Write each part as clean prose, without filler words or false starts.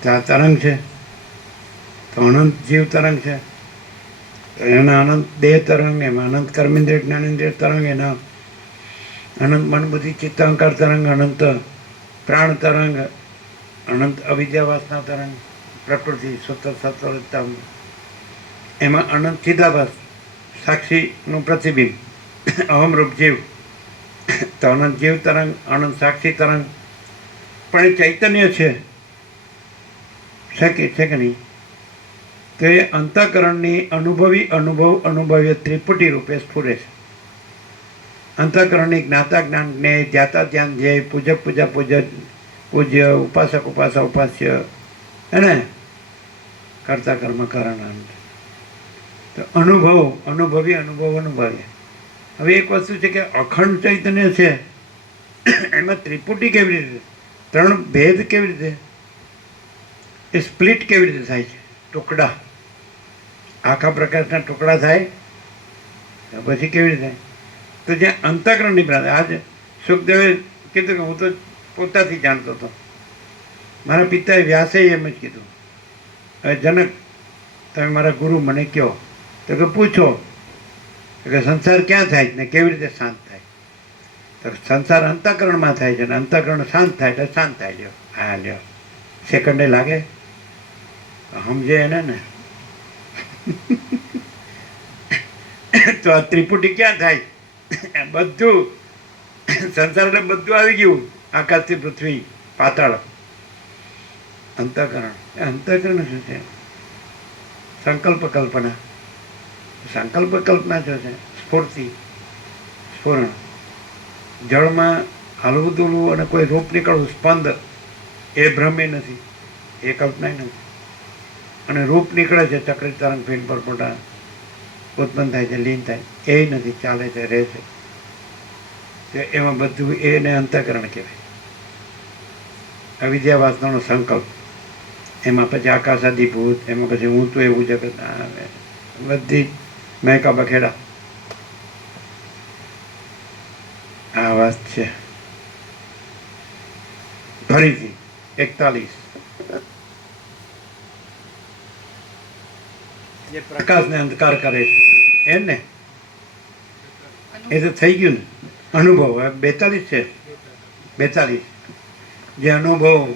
તો આ તરંગ છે, તો અનંત જીવ તરંગ છે, એના અનંત દેહ તરંગ, એમાં અનંત કર્મેન્દ્રિય જ્ઞાનેન્દ્રિય તરંગ, એના અનંત મન બુદ્ધિ ચિત્ત અહંકાર તરંગ, અનંત પ્રાણ તરંગ, અનંત અવિદ્યા વાસના તરંગ, પ્રકૃતિ સતત સત્વરતા, એમાં અનંત ચિદાભાસ સાક્ષીનું પ્રતિબિંબ, અહમરૂપ જીવ, તો અનંત જીવ તરંગ, અનંત સાક્ષી તરંગ. પણ એ ચૈતન્ય છે કે નહીં? તો એ અંતઃકરણની અનુભવ્ય ત્રિપુટી રૂપે સ્ફુરે છે. અંતઃકરણની જ્ઞાતા જ્ઞાન જ્ઞેય, ધ્યાતા ધ્યાન ધ્યેય, પૂજક પૂજા પૂજ્ય, ઉપાસક ઉપાસા ઉપાસ્ય, એને કર્તા કર્મ કારણ. તો અનુભવ્ય. હવે એક વસ્તુ છે કે અખંડ ચૈતન્ય છે, એમાં ત્રિપુટી કેવી રીતે, ત્રણ ભેદ કેવી રીતે, એ સ્પ્લિટ કેવી રીતે થાય છે? ટુકડા, આખા પ્રકાશના ટુકડા થાય પછી કેવી રીતે? તો જ્યાં અંતઃકરણની પ્રાંત, આજ સુખદેવે કીધું કે હું તો પોતાથી જાણતો હતો, મારા પિતાએ વ્યાસે એમ જ કીધું. હવે જનક, તમે મારા ગુરુ મને કહો, તો કે પૂછો કે સંસાર ક્યાં થાય ને કેવી રીતે શાંત થાય? તો સંસાર અંતઃકરણમાં થાય છે, ને અંતઃકરણ શાંત થાય એટલે શાંત થાય. લ્યો, હા લ્યો, સેકન્ડે લાગે સમજે એને ને. તો આ ત્રિપુટી ક્યાં થાય? બધું સંસાર એટલે બધું આવી ગયું, આકાશથી પૃથ્વી પાતાળ. અંતઃકરણ, અંતઃકરણ શું છે? સંકલ્પ કલ્પના. સંકલ્પ કલ્પના શું છે? સ્ફૂર્તિ, સ્ફુરણ. જળમાં હલવું દુલવું અને કોઈ રૂપ નીકળવું, સ્પંદ, એ ભ્રમે નથી, એ કલ્પના નથી. અને રૂપ નીકળે છે, ચક્રી તરંગ ફીણ પર મોટા ઉત્પન્ન થાય છે, લીન થાય, એ નથી, ચાલે છે, રહે છે. તો એમાં બધું એને અંતઃકરણ કહેવાય. અવિદ્યા વાસનાનો સંકલ્પ, એમાં પછી આકાશાદિભૂત, એમાં પછી હું તો એવું જગત, બધી મહેકા બખેડા. આ વાત છે. ફરીથી 41 જે પ્રકાશને અંધકાર કરે છે એમ ને, એ તો થઈ ગયું ને અનુભવ. 42 છે, 42 જે અનુભવ,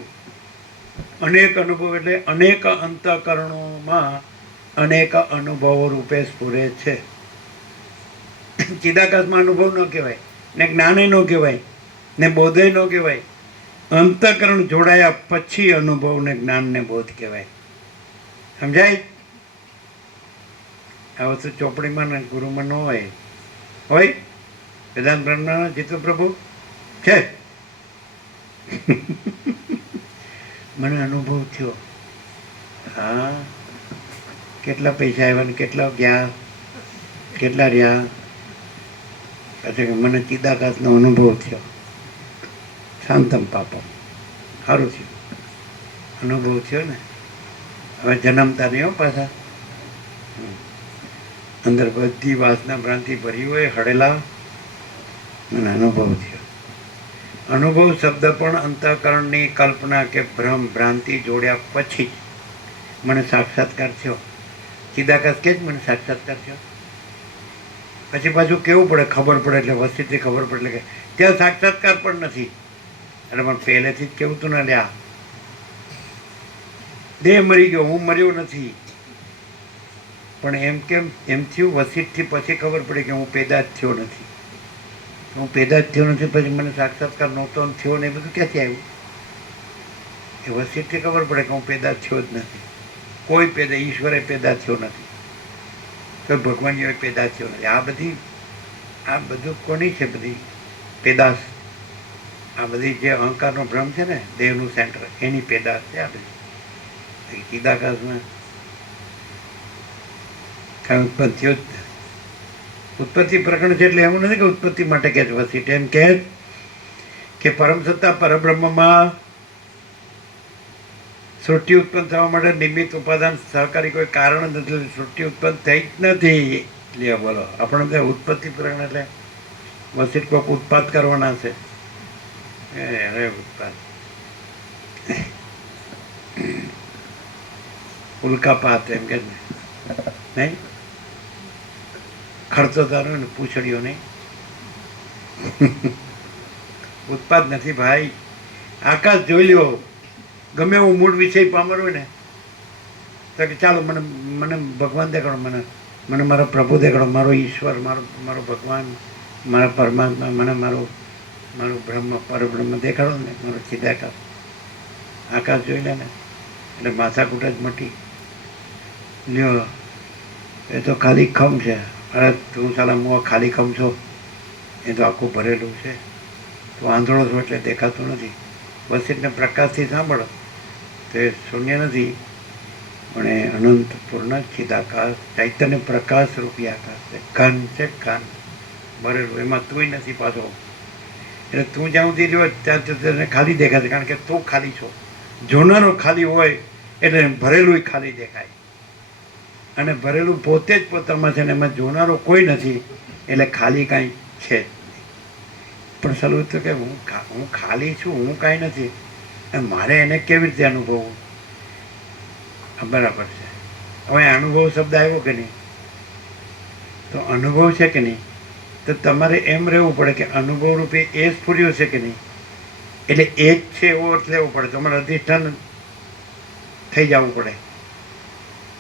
અનેક અનુભવ એટલે અનેક અંતઃકરણોમાં અનેક અનુભવો રૂપે સ્ફુરે છે. ચિદાકાશમાં અનુભવ ન કહેવાય, ને જ્ઞાને ન કહેવાય, ને બોધે ન કહેવાય. અંતઃકરણ જોડાયા પછી અનુભવ ને જ્ઞાન ને બોધ કહેવાય. સમજાય? આ વસ્તુ ચોપડીમાં ને ગુરુમાં ન હોય. વેદાંત બ્રહ્મના જીતુ પ્રભુ છે. મને અનુભવ થયો. હા, કેટલા પૈસા આવ્યા ને કેટલા ગયા, કેટલા રહ્યા. પછી મને ચિદાકાશનો અનુભવ થયો. શાંતમ પાપમ, સારું થયું, અનુભવ થયો ને. હવે જન્મતા નહીં હો પાછા. અંદર બધી વાસના ભ્રાંતિ ભરી હોય, હળેલા, અને અનુભવ થયો. અનુભવ શબ્દ પણ અંતઃકરણની કલ્પના કે ભ્રમ ભ્રાંતિ જોડ્યા પછી મને સાક્ષાત્કાર થયો. ચિદાકાશ કે જ મને સાક્ષાત્કાર થયો. પછી પાછું કેવું પડે, ખબર પડે એટલે વસ્તીથી ખબર પડે કે ત્યાં સાક્ષાત્કાર પણ નથી. એટલે પણ પહેલેથી જ કેવું તું ને, લ્યા દેહ મરી ગયો, હું મર્યો નથી. પણ એમ કેમ એમ થયું? વસીતથી પછી ખબર પડી કે હું પેદા જ થયો નથી. હું પેદા જ થયો નથી, પછી મને સાક્ષાત્કાર નહોતો થયો ને, એ બધું ક્યાંથી આવ્યું? એ વસીતથી ખબર પડે કે હું પેદા થયો જ નથી. કોઈ પેદા, ઈશ્વરે પેદા થયો નથી, કોઈ ભગવાનીઓ પેદા થયો નથી. આ બધું કોની છે? બધી પેદાશ. આ બધી જે અહંકારનો ભ્રમ છે ને, દેહનું સેન્ટર, એની પેદાશ છે આ બધી. ચિદાકાશમાં કાંઈ ઉત્પન્ન થયો જ નથી. ઉત્પત્તિ પ્રકરણ છે એટલે એવું નથી કે ઉત્પત્તિ માટે કે છે વસીટ. એમ કે પરમ સત્તા પરબ્રહ્મમાં સૃષ્ટિ ઉત્પન્ન થવા માટે નિમિત્ત ઉપાદાન સહકારી કોઈ કારણ નથી. સૃષ્ટિ ઉત્પન્ન થઈ જ નથી. લ્યો બોલો, આપણે ત્યાં ઉત્પત્તિ પ્રકરણ એટલે વસીટ કોઈક ઉત્પાદ કરવાના છે. ઉત્પાદ ઉલ્કાપાત એમ કે નહીં, ખર્ચો તારો ને પૂછડીઓ નહીં. ઉત્પાદ નથી ભાઈ. આકાશ જોઈ લ્યો, ગમે એવું મૂળ વિષય પામર હોય ને તો કે ચાલો મને મને ભગવાન દેખાડો, મને મારો પ્રભુ દેખાડો, મારો ઈશ્વર, મારો ભગવાન, મારા પરમાત્મા, મને મારું બ્રહ્મ પરબ્રહ્મ દેખાડો ને, મારો ચિદાકાર. આકાશ જોઈ લે ને એટલે માથાકૂટ જ મટી. લ્યો એ તો ખાલી ખમ છે. અરે તું સાલા મું ખાલી ખમ છો, એ તો આખું ભરેલું છે. તું આંધળો છો એટલે દેખાતું નથી. બસ એટલે પ્રકાશથી સાંભળો તો એ શૂન્ય નથી પણ એ અનંત પૂર્ણ ચિદાકાશ ચૈતન્ય પ્રકાશ રૂપી આકાશ છે. ઘન છે, ઘન ભરેલું, એમાં તુંય નથી પાછો. એટલે તું જ્યાં સુધી રહ્યો ત્યાં તને ખાલી દેખાશે, કારણ કે તું ખાલી છો. જોનારો ખાલી હોય એટલે ભરેલું ખાલી દેખાય, અને ભરેલું પોતે જ પોતામાં છે ને એમાં જોનારો કોઈ નથી એટલે ખાલી કાંઈ છે જ નહીં. પણ સલું તો કે હું ખાલી છું, હું કાંઈ નથી, મારે એને કેવી રીતે અનુભવવું? બરાબર છે. હવે અનુભવ શબ્દ આવ્યો કે નહીં, તો અનુભવ છે કે નહીં, તો તમારે એમ રહેવું પડે કે અનુભવ રૂપે એ સ્ફુર્યો છે કે નહીં, એટલે એ જ છે એવો અર્થ લેવો પડે. તમારે અધિષ્ઠાન થઈ જવું પડે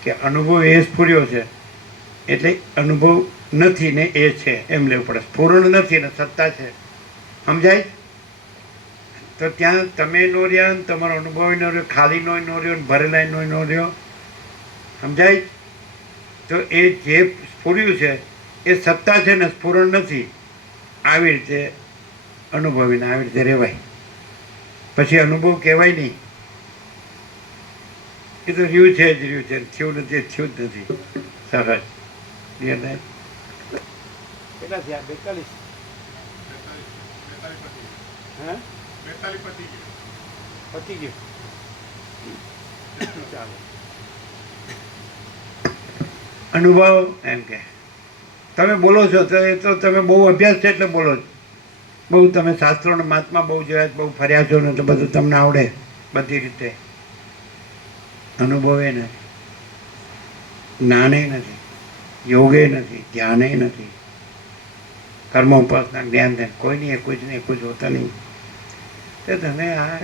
કે અનુભવ એ સ્ફુર્યો છે એટલે અનુભવ નથી ને એ છે એમ લેવું પડે. સ્ફુરણ નથી ને સત્તા છે, સમજાય? તો ત્યાં તમે નો રહ્યા ને તમારો અનુભવ નો રહ્યો, ખાલી નો રહ્યો ને ભરેલા નો રહ્યો, સમજાય? તો એ જે સ્ફુર્યું છે એ સત્તા છે ને સ્ફુરણ નથી. આવી રીતે અનુભવીને આવી રીતે રહેવાય, પછી અનુભવ કહેવાય નહીં. એ તો રહ્યું છે જ રહ્યું છે, થયું નથી થયું જ નથી. સરસ. કેટલા થયા? 42. હા, પતી ગયું. ચાલો. અનુભવ એમ કે તમે બોલો છો તો એ તો તમે બહુ અભ્યાસ છે એટલે બોલો છો. બહુ તમે શાસ્ત્રોને મહાત્મા બહુ જોયા, બહુ ફર્યા છો ને તો બધું તમને આવડે બધી રીતે. અનુભવે નથી, જ્ઞાને નથી, યોગે નથી, ધ્યાને નથી, કર્મ ઉપાસના જ્ઞાન ધ્યાન કોઈ નહીં, એકું જ નહીં, એકું જ હોતા નહીં. તો તમે આ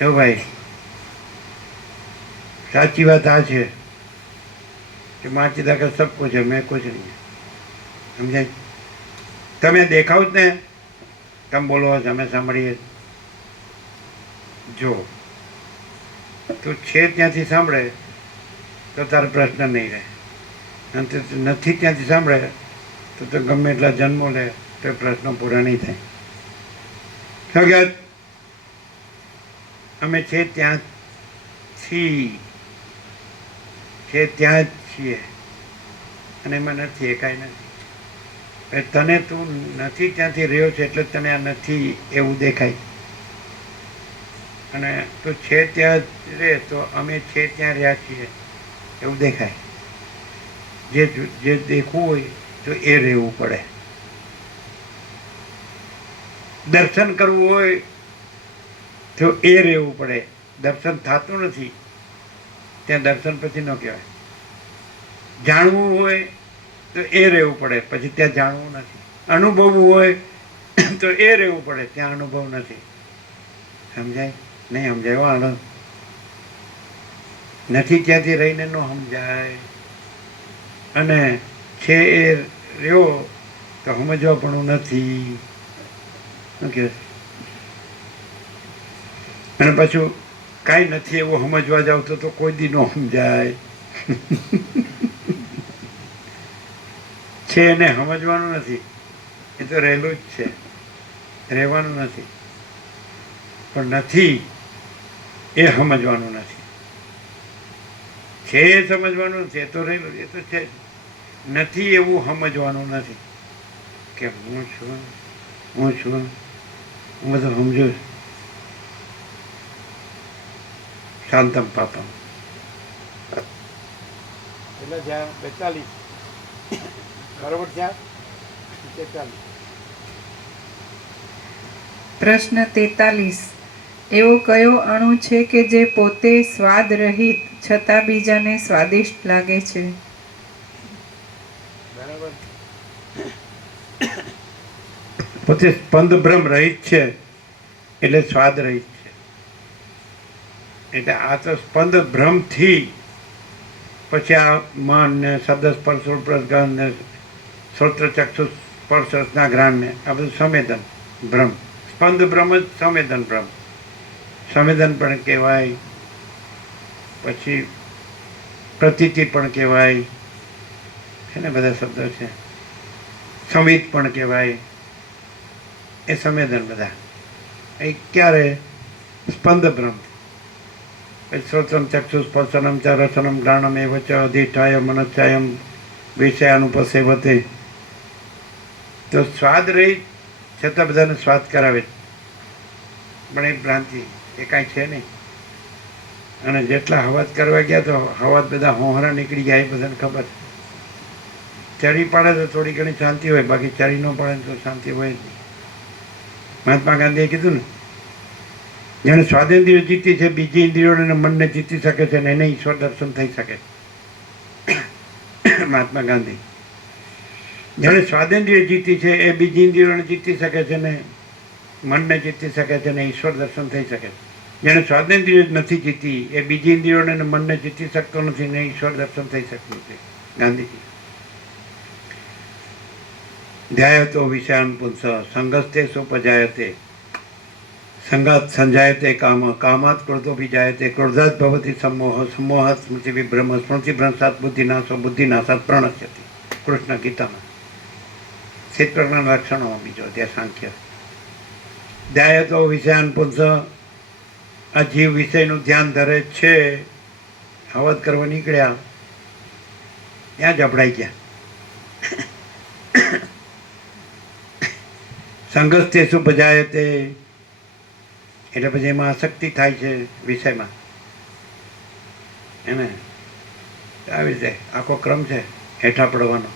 એવું ભાઈ, સાચી વાત આ છે કે માँ चिदाकार सब कुछ है, मैं कुछ नहीं. સમજાય? તમે દેખાવ જ ને, તમે બોલો અમે સાંભળીએ. જો તું છે ત્યાંથી સાંભળે તો તારો પ્રશ્ન નહીં રહે, અને નથી ત્યાંથી સાંભળે તો ગમે એટલા જન્મો લે તો પ્રશ્નો પૂરા નહીં થાય. સગત અમે છે ત્યાંથી છે ત્યાં જ છીએ અને એમાં નથી, એ કાંઈ નથી. તને તું નથી ત્યાંથી રહ્યો છે એટલે તને આ નથી એવું દેખાય, અને તું છે ત્યાં રહે તો અમે છે ત્યાં રહ્યા છીએ એવું દેખાય. જે દેખવું હોય તો એ રહેવું પડે. દર્શન કરવું હોય તો એ રહેવું પડે. દર્શન થતું નથી ત્યાં દર્શન પછી ન કહેવાય. જાણવું હોય તો એ રહેવું પડે, પછી ત્યાં જાણવું નથી. અનુભવવું હોય તો એ રહેવું પડે, ત્યાં અનુભવ નથી. સમજાય? નહીં સમજાય? આનંદ નથી ત્યાંથી રહીને ન સમજાય, અને છે એ રહ્યો તો સમજવા પણ નથી. અને પાછું કાંઈ નથી એવું સમજવા જાવ તો કોઈ દી ન સમજાય. છે એને સમજવાનું નથી, એ તો રહેલું જ છે, રહેવાનું નથી. પણ નથી એ સમજવાનું નથી. છે એ સમજવાનું નથી, એ તો રહેલું, એ તો છે. નથી એવું સમજવાનું નથી કે હું છું, હું બધું સમજુ છું. શાંતમ પાપમ. એટલે જ્યાં 42 બરોબર ત્યાં 43. પ્રશ્ન 43. એવો કયો અણુ છે કે જે પોતે સ્વાદ રહિત છતાં બીજાને સ્વાદિષ્ટ લાગે છે? બરાબર. પોતે સ્પંદ બ્રહ્મ રહિત છે એટલે સ્વાદ રહિત છે. એટલે આ તો સ્પંદ ભ્રમથી પછી આ મન ને શબ્દ સ્પર્શ રૂપ રસ ગંધ ને શ્રોત્ર ચક્ષુ સ્પર્શ રસના ઘ્રાણ ને આ બધું સંવેદન ભ્રમ. સ્પંદ બ્રહ્મ જ સંવેદન ભ્રમ. સંવેદન પણ કહેવાય, પછી પ્રતીતિ પણ કહેવાય, છે ને બધા શબ્દો છે. સંવિત પણ કહેવાય, એ સંવેદન બધા. એ ક્યારે? સ્પંદ બ્રહ્મ. શ્રોત્રમ ચક્ષુ સ્પર્શનમ ચ રસનમ ઘ્રાણમ એવ ચ અધિષ્ઠાય મનચ્છાયમ વિષયાનુપસેવતે. તો સ્વાદ રહી છતાં બધાને સ્વાદ કરાવે, પણ એ ભ્રાંતિ, એ કાંઈ છે નહીં. અને જેટલા હવાજ કરવા ગયા તો હવાજ બધા હોહરા નીકળી ગયા એ બધાને ખબર. ચરી પાડે તો થોડી ઘણી શાંતિ હોય, બાકી ચરી ન પાડે તો શાંતિ હોય જ નહીં. મહાત્મા ગાંધીએ કીધું ને, જેને સ્વાદેન્દ્રિયો જીતી છે, બીજી ઇન્દ્રિયોને અને મનને જીતી શકે છે ને એને ઈશ્વર દર્શન થઈ શકે. મહાત્મા ગાંધી. જેને સ્વાદેન્દ્રિય જીતી છે એ બીજી ઇન્દ્રિયોને જીતી શકે છે ને મનને જીતી શકે છે ને ઈશ્વર દર્શન થઈ શકે છે. જેને સ્વાદેન્દ્રિય નથી જીતી એ બીજી ઇન્દ્રિયોને અને મનને જીતી શકતો નથી ને ઈશ્વર દર્શન થઈ શકતું નથી. ગાંધીજી. ધ્યાયતો વિષયાન પુંસ સંગસ્તે સુપજાયતે સંગાત સંજાયતે કામ કામાત ક્રોધોભિજાયતે ક્રોધાત ભવતિ સમોહ સમોહાત સ્મૃતિ વિભ્રમ સ્મૃતિ ભ્રંશાત બુદ્ધિનાશો બુદ્ધિનાશાત પ્રણશ્યતિ. કૃષ્ણ ગીતામાં સ્થિત પ્રજ્ઞાના લક્ષણોમાં બીજો અધ્યાય સાંખ્ય. ધ્યાયતો વિષયાન પુંસ, આ જીવ વિષયનું ધ્યાન ધરે છે. હવદ કરવા નીકળ્યા ત્યાં જ અપડાઈ ગયા. સંઘર્ષ શું બજાય તે, એટલે પછી એમાં આસક્તિ થાય છે વિષયમાં. એને આવી રીતે આખો ક્રમ છે હેઠા પડવાનો.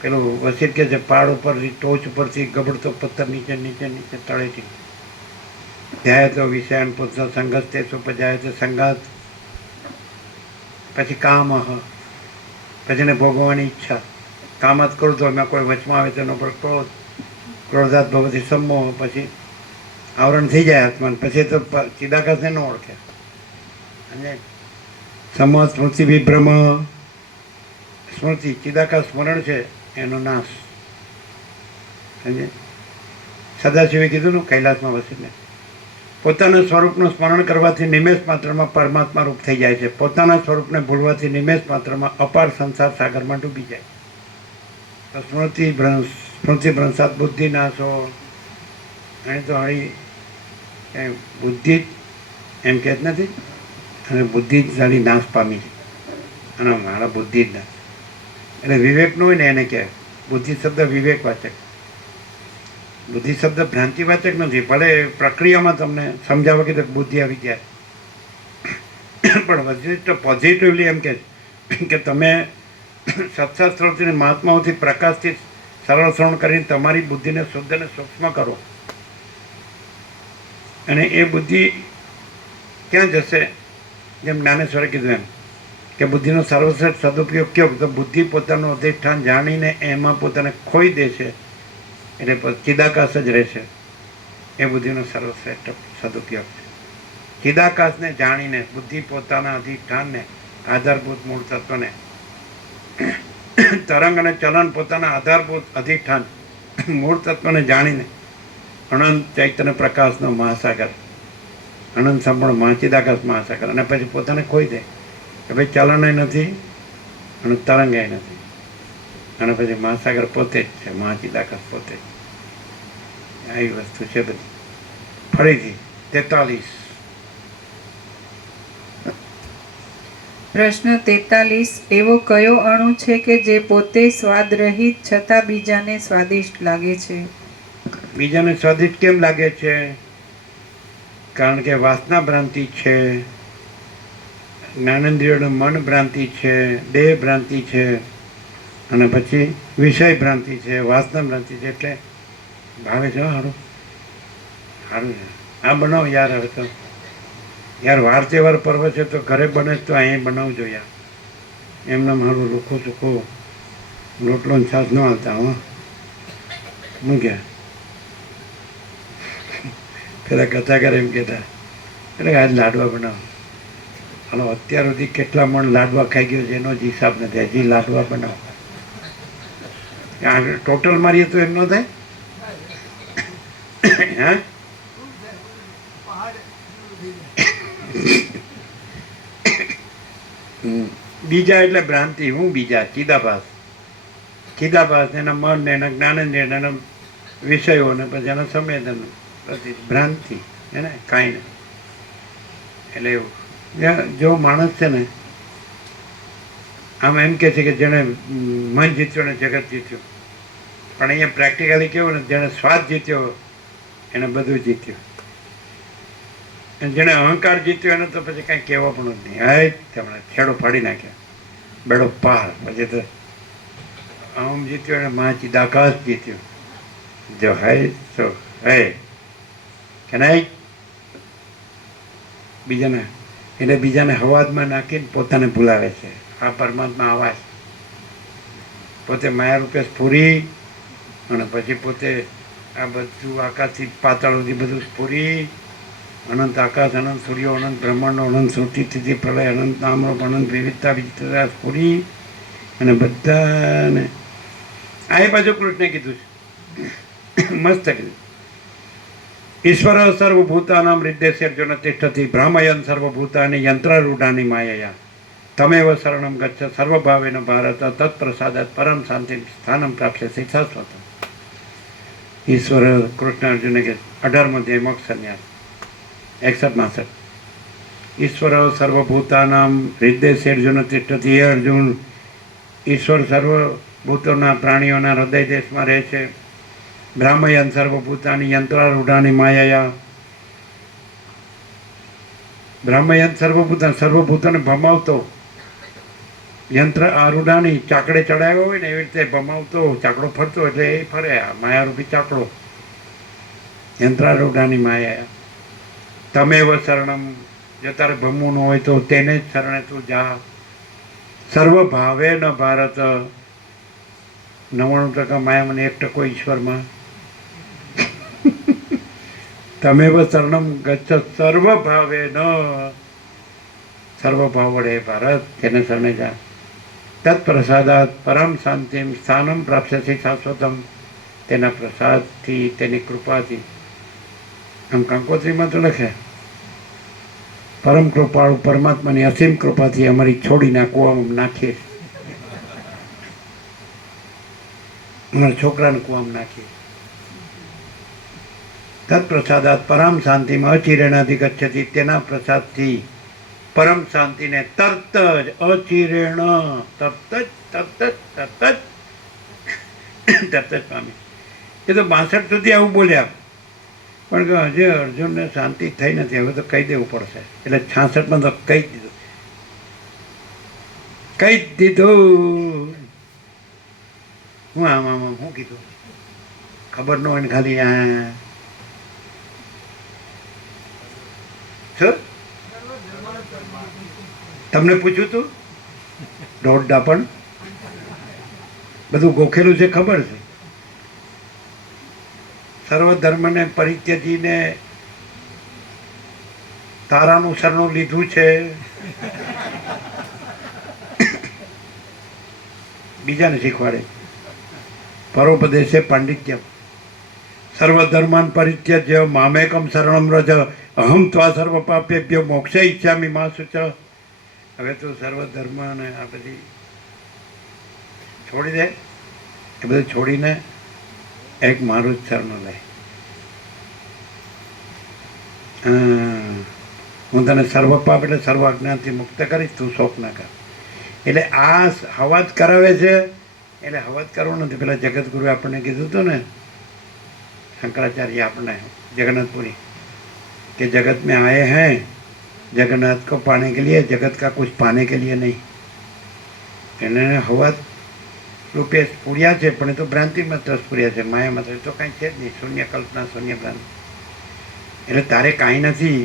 પેલું વસીત કે છે પહાડ ઉપરથી ટોચ ઉપરથી ગબડતો પથ્થર નીચે નીચે નીચે તળેથી. ધ્યાય તો વિષયાન પુસ્તક સંઘર્ષ તે શું બજાય તે સંઘાત, પછી કામ, પછી એને ભોગવવાની ઈચ્છા. કામ જ કરું તો એમાં કોઈ વચમાં આવે તેનો પર ક્રોધ, ક્રોધાત ભવતી સમોહ, પછી આવરણ થઈ જાય આત્માને, પછી તો ચિદાકાશને ન ઓળખે. અને સમોહ સ્મૃતિ વિભ્રમ, સ્મૃતિ ચિદાકાશ સ્મરણ છે એનો નાશ. સમજે? સદાશિવે કીધું ને કૈલાસમાં વસીને, પોતાના સ્વરૂપનું સ્મરણ કરવાથી નિમેષ માત્રમાં પરમાત્મા રૂપ થઈ જાય છે. પોતાના સ્વરૂપને ભૂલવાથી નિમેષ માત્રમાં અપાર સંસાર સાગરમાં ડૂબી જાય. તો સ્મૃતિ ભ્રંશાત બુદ્ધિ નાશો. અહીં તો હળી બુદ્ધિ જ એમ કહેત નથી, અને બુદ્ધિ જ સારી નાશ પામી છે. અને મારા બુદ્ધિ જ નાશ એટલે વિવેક ન હોય ને એને કહેવાય બુદ્ધિ શબ્દ વિવેકવાચક. બુદ્ધિ શબ્દ ભ્રાંતિવાચક નથી. ભલે પ્રક્રિયામાં તમને સમજાવવા કે બુદ્ધિ આવી જાય, પણ વસ્તુ પોઝિટિવલી એમ કે તમે સત્શાસ્ત્રોથી મહાત્માઓથી પ્રકાશથી સરળ શ્રવણ કરીને તમારી બુદ્ધિને શુદ્ધ અને સૂક્ષ્મ કરો. અને એ બુદ્ધિ ક્યાં જશે? જેમ જ્ઞાનેશ્વરે કીધું એમ કે બુદ્ધિનો સર્વશ્રેષ્ઠ સદુપયોગ કયો? તો બુદ્ધિ પોતાનું અધિષ્ઠાન જાણીને એમાં પોતાને ખોઈ દે છે, એટલે ચિદાકાશ જ રહેશે. એ બુદ્ધિનો સર્વશ્રેષ્ઠ સદુપયોગ છે. ચિદાકાશને જાણીને બુદ્ધિ પોતાના અધિષ્ઠાનને આધારભૂત મૂળ તત્વને, તરંગ અને ચલન પોતાના આધારભૂત અધિષ્ઠાન મૂળ તત્વને જાણીને અનંત ચૈતન્ય પ્રકાશનો મહાસાગર, અનંત સંપૂર્ણ મહાચિદાકાશ મહાસાગર, અને પછી પોતાને ખોઈ દે કે ભાઈ ચલનય નથી અને તરંગય નથી, અને પછી મહાસાગર પોતે જ છે, મહાચિદાકાશ પોતે જ. આવી વસ્તુ છે બધી. ફરીથી 43. પ્રશ્ન 43. એવો કયો અણુ છે કે જે પોતે સ્વાદ રહિત છતાં બીજાને સ્વાદિષ્ટ લાગે છે? બીજાને સ્વાદિષ્ટ કેમ લાગે છે? કારણ કે વાસના ભ્રાંતિ છે, જ્ઞાનેન્દ્રિયોનું મન ભ્રાંતિ છે, દેહ ભ્રાંતિ છે, અને પછી વિષય ભ્રાંતિ છે, વાસના ભ્રાંતિ છે. એટલે ભાવે છે સારું સારું છે. આ બનાવો યાર. હવે તો યાર વાર તહેવાર પર્વ છે તો ઘરે બને જ તો અહીં બનાવજો યાર. એમને મારું રૂખું સૂખું રોટલો ને છાશ ન હાલતા હો. હું ક્યાં પેલા કથા કરે એમ કહેતા એટલે આજ લાડવા બનાવો. હાલો અત્યાર સુધી કેટલા મણ લાડવા ખાઈ ગયો છે એનો જ હિસાબ નથી. હજી લાડવા બનાવો. ટોટલ મારીએ તો એમ ન થાય. હા બીજા એટલે ભ્રાંતિ. હું બીજા ચિદાભાસ. ચિદાભાસ એના મન ને એના જ્ઞાનેન્દ્રિય એના વિષયો ને પછી એના સંવેદન પછી ભ્રાંતિ એને કાંઈ નહીં. એટલે એવું જો માણસ છે ને આમ એમ કહે છે કે જેણે મન જીત્યો ને જગત જીત્યું, પણ અહીંયા પ્રેક્ટિકલી કેવું ને જેણે સ્વાદ જીત્યો એને બધું જીત્યું. અને જેણે અહંકાર જીત્યો એને તો પછી કાંઈ કહેવા પણ જ નહીં. હા તેમણે છેડો ફાડી નાખ્યો, બેડો પાર. પછી તો અહમ જીત્યો અને મહાચિદાકાશ જીત્યો. જો હૈ તો હૈ કે નહીં. બીજાને એટલે બીજાને હવાજમાં નાખીને પોતાને ભૂલાવે છે. આ પરમાત્મા આવાજ પોતે માયા રૂપે સ્ફુરી અને પછી પોતે આ બધું આકાશથી પાતાળ સુધી બધું સ્ફુરી. અનંત આકાશ, અનંત સૂર્યો, અનંત બ્રહ્માંડો, અનંત સૃષ્ટિ સ્થિતિ પ્રલય, અનંત નામરૂપ, અનંત વિવિધતા વિચિત્રતા સ્ફુરી અને બધાને આ એ બાજુ કૃષ્ણે કીધું છે. મસ્ત કીધું. ઈશ્વર સર્વભૂતાનામ હૃદયસેર્જન તિષ્ઠતિ ભ્રામયન સર્વભૂતાની યંત્રારૂઢાની માયયા તમેવ શરણમ ગચ્છ સર્વભાવેન ભારત તત્પ્રસાદાત પરમ શાંતિ સ્થાનમ પ્રાપ્સ્યસી શાશ્વત. ઈશ્વર કૃષ્ણ અર્જુને કે 18મો અધ્યાય મોક્ષ સંન્યાસ 61-62. ઈશ્વર સર્વભૂતાનામ હૃદયસેર્જન તિષ્ઠતિ. હે અર્જુન, ઈશ્વર સર્વભૂતોના પ્રાણીઓના હૃદય દેશમાં રહે છે. બ્રાહ્મયન સર્વભૂતાની યંત્રારૂઢાની માયા. બ્રાહ્મયન સર્વભૂતોને ભમાવતો યંત્ર આરૂઢાની ચાકડે ચડાવ્યો હોય ને એવી રીતે ભમાવતો ચાકડો ફરતો એટલે એ ફરે. આ માયારૂપી ચાકડો યંત્રારૂઢાની માયા. તમેવ શરણમ, જો તારે ભમવું ન હોય તો તેને જ શરણે તું જા. સર્વભાવે ન ભારત, 99% માયામાં ને 1% ઈશ્વરમાં. તમેવ શરણમ ગચ્છ સર્વભાવે ન, સર્વભાવ વડે ભારત તેને શરણે જા. તત્પ્રસાદાત પરમ શાંતિમ સ્થાનમ પ્રાપ્સ્યસી શાશ્વતમ. તેના પ્રસાદથી તેની કૃપાથી. આમ કંકોત્રીમાં તો લખે પરમ કૃપાળુ પરમાત્માની અસીમ કૃપાથી અમારી છોડી નાખવામાં નાખીએ. અમારા છોકરાને કુવામાં નાખીએ. તત્પ્રસાદાત પરમ શાંતિમાં અચિરેણાથી ગચ્છતિ. તેના પ્રસાદથી પરમ શાંતિને તરત જ અચિરેણ તરત જ પામી. એ તો 62 સુધી આવું બોલ્યા, પણ હજી અર્જુનને શાંતિ થઈ નથી. હવે તો કહી દેવું પડશે. એટલે 66માં તો કહી દીધું. હું આમ શું કીધું ખબર ન હોય ને ખાલી તમને પૂછ્યું તું દોઢ પણ બધું ગોખેલું છે ખબર છે. સર્વ ધર્મને પરિત્યજીને તારાનું શરણું લીધું છે. બીજાને શીખવાડે. પરોપદેશે પાંડિત્યમ. સર્વધર્માન પરિત્યજ્ય મામેકમ શરણમ રજ અહમ ત્વા સર્વ પાપેભ્યો મોક્ષે ઈચ્છામિ મા શુચ. હવે તો સર્વધર્મ અને આ બધી છોડી દે. એ બધું છોડીને એક મારું જ શરણ લે. હું તને સર્વ પાપ એટલે સર્વ અજ્ઞાનથી મુક્ત કરીશ, તું શોક ના કર. એટલે આ હવાજ કરાવે છે. એટલે હવાજ કરવો નથી. પેલા જગતગુરુએ આપણને કીધું હતું ને, शंकराचार्य आपने जगन्नाथपुरी कि जगत में आए हैं जगन्नाथ को पाने के लिए, जगत का कुछ पाने के लिए नहीं. એને હવા રૂપે સ્ફુર્યા છે, પણ એ તો ભ્રાંતિ માત્ર સ્ફુર્યા છે. માયા માત્ર તો કાંઈ છે જ નહીં. શૂન્ય કલ્પના, શૂન્ય ભ્રાંતિ. એટલે તારે કાંઈ નથી,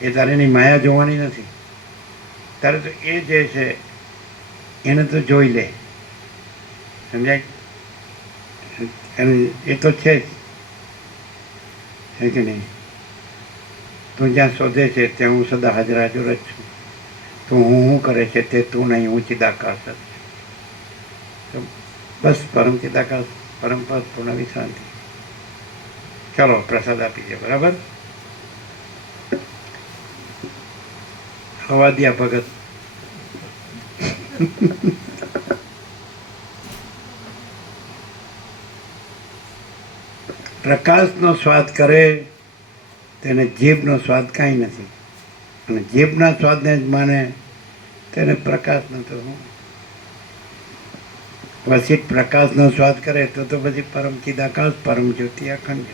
એ તારે એની માયા જોવાની નથી. તારે તો એ જે છે એને તો જોઈ લે, સમજાય? એ તો છે જ, છે કે નહીં? તું જ્યાં શોધે છે ત્યાં હું સદા હાજર હાજર જ છું. તું હું કરે છે તે તું નહીં, હું ચિદાકાશ જ છું. બસ પરમ ચિદાકાશ, પરમ પદ, પૂર્ણ વિશ્રાંતિ. ચલો પ્રસાદ આપી દે, બરાબર? હવા દિયા ભગત. પ્રકાશનો સ્વાદ કરે તેને જીભનો સ્વાદ કાંઈ નથી, અને જીભના સ્વાદને જ માને તેને પ્રકાશ નતો. પછી પ્રકાશનો સ્વાદ કરે તો પછી પરમ ચિદાકાશ, પરમ જ્યોતિ અખંડ.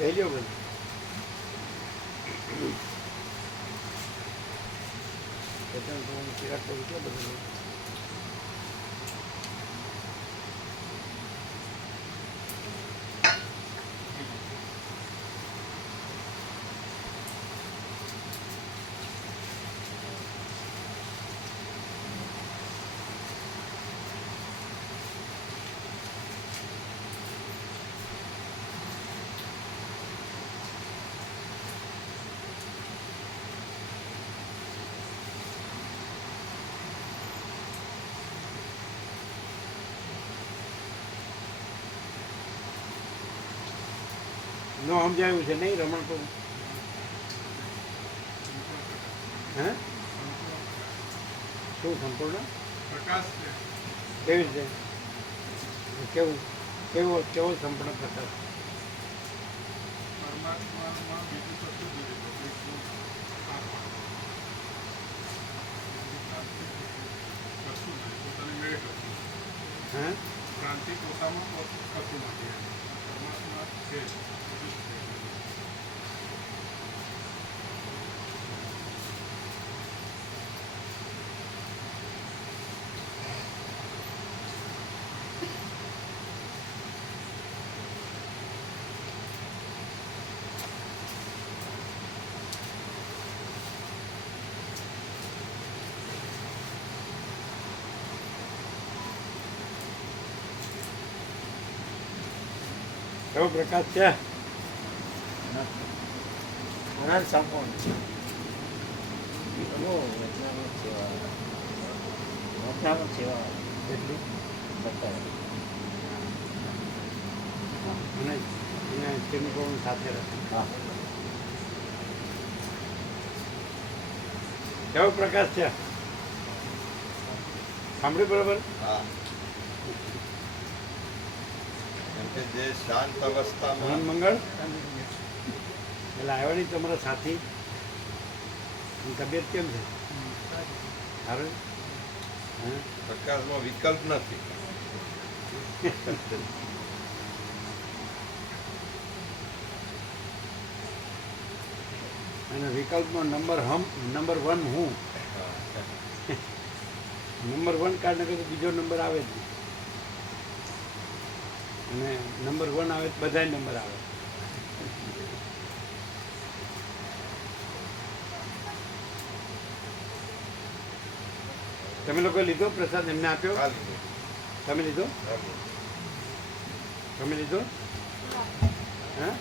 લઈ લ્યો બધું. ચિરાગ કરું છું બધું. ન સમજાયું છે નહીં રમણ તો? હે શું સંપૂર્ણ પ્રકાશ છે. કેવી રીતે? કેવું કેવો કેવો સંપૂર્ણ પ્રકાશ? પરમાત્મામાં બીજું કશું જ નથી. બીજું આત્મા. કશું નથી. પોતાની મેળે કશું. હે ક્રાંતિ પોતામાં કશું નથી. પરમાત્મા છે જ. બધું જ છે. કેવો પ્રકાશ છે? અનંત સંપૂર્ણ વચનામૃત સેવા એટલું બતાવે. અને એને ચિમકોણ સાથે રાખે. હા. કેવો પ્રકાશ છે? સાંભળ્યું બરાબર? હા. કેમ કે જે શાંત અવસ્થામાં આનંદ મંગળ એટલે આવ્યો નહીં તમારા સાથી? એની તબિયત કેમ છે? સારું? હા પ્રકાશમાં વિકલ્પ નથી. અને વિકલ્પનો નંબર 1 હું. નંબર 1 કાઢને તો બીજો નંબર આવે જ નહીં. અને નંબર 1 આવે તો બધા નંબર આવે. તમે લોકો લીધો પ્રસાદ એમને આપ્યો? હા, લીધો. તમે લીધો? હા, લીધો. તમે લીધો? હા?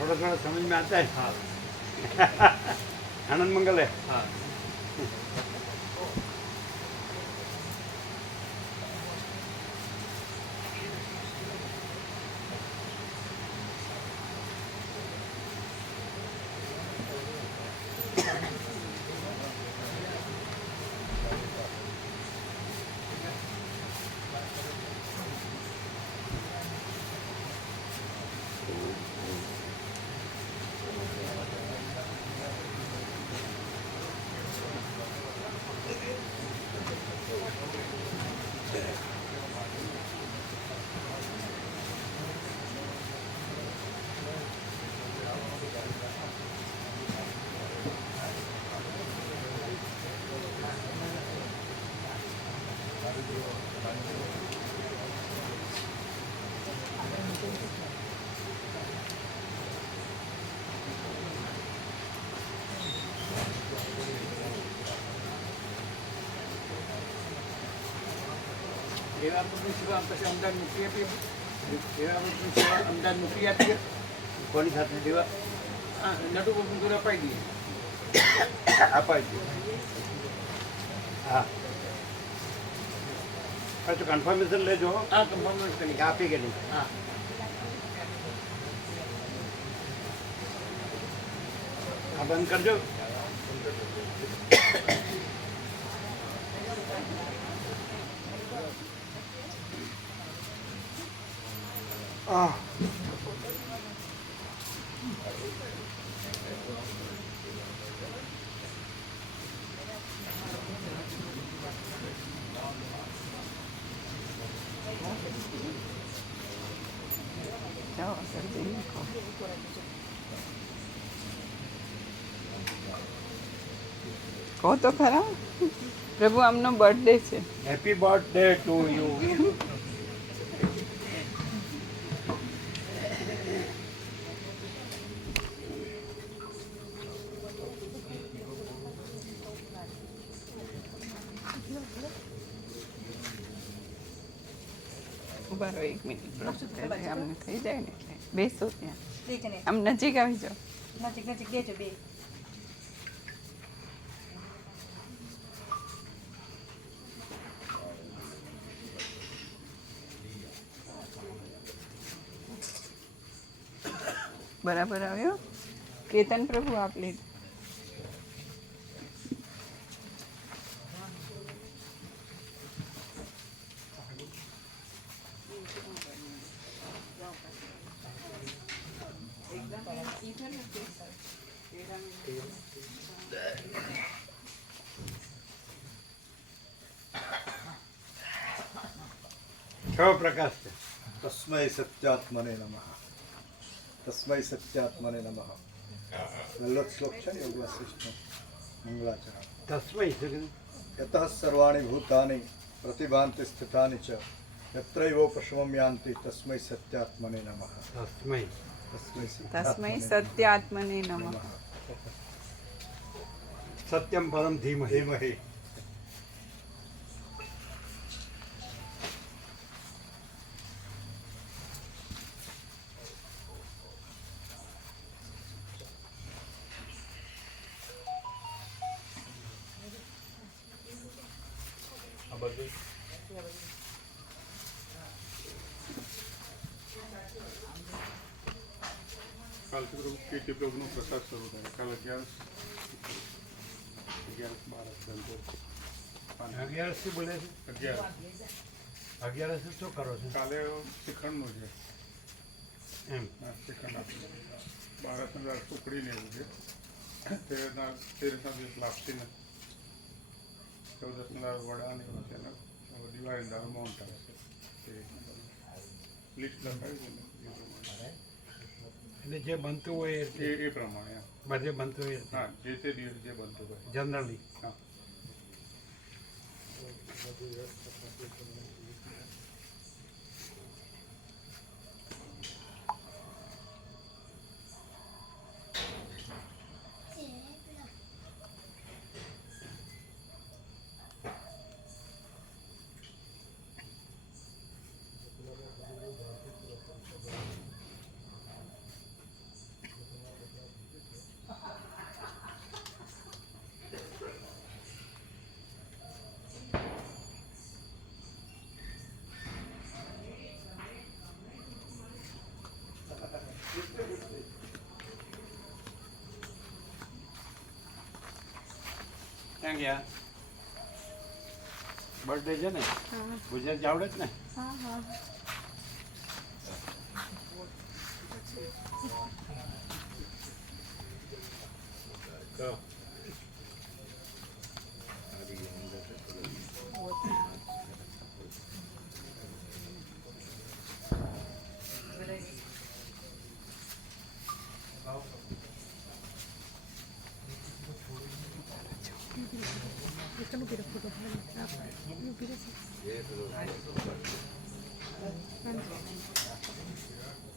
थोड़ा थोड़ा समझ में आता है? हाँ। आनंद मंगल है? हाँ। સેવામૃતની સેવા પછી અમદાવાદ મૂકી આપીએ. સેવામૃતની સેવા અમદાવાદ મૂકી આપીએ. કોની સાથે દેવા? હા, નટુ બાપુ અપાઈ દઈએ. અપાઈ દો. હા. તો કન્ફર્મેશન લેજો. હા, કન્ફર્મ કરી. કે આપી કે નહીં. હા. આ બંધ કરજો. કહો તો ખરા પ્રભુ આમનો બર્થડે છે. Happy birthday to you. ઉભા રહો 1 મિનિટ. આમને થઈ જાય ને એટલે બેસો ત્યાં. આમ નજીક આવી જાઓ. નજીક દેજો બે. બરાબર આવ્યો. કેતન પ્રભુ આપ લીધું. કેવો પ્રકાશ છે? તસ્મૈ સત્યાત્મને નમઃ. તસ્મૈ સત્યાત્મને નમઃ. લલ્લોત શ્લોક છે ને યોગ વસિષ્ઠનો મંગળાચરણ. તસ્મૈ છે કે યતઃ સર્વાણિ ભૂતાનિ પ્રતિભાન્તિ સ્થિતાનિ ચ યત્રૈવોપશમં યાન્તિ તસ્મૈ સત્યાત્મને નમઃ. તસ્મૈ. તસ્મૈ સત્યાત્મને નમઃ. સત્યમ પરમ ધીમહિ. ધીમહિ. કાલથી પ્રભુ કીર્તિ પ્રભુનો પ્રસાદ શરૂ થાય. કાલ 11 અગિયારસ થી બોલે છે. 11 અગિયારસ શું કરો છો? કાલે શ્રીખંડનું છે. એમ શ્રીખંડ આપીએ. 12 ટુકડીને એવું છે. 13ના દિવસ લાપસીને, 14ના વડાને એવું છે ને. દિવાળીના દાડો માઉન્ટ આવશે. લિસ્ટ લખાવી છે ને. એટલે જે બનતું હોય એ પ્રમાણે એમ. બધે બનતું હોય હા, જે તે દિવસ જે બનતું હોય. જનરલી. હા. ક્યાં ગયા? બર્થડે છે ને? ગુજરાત આવડે જ ને?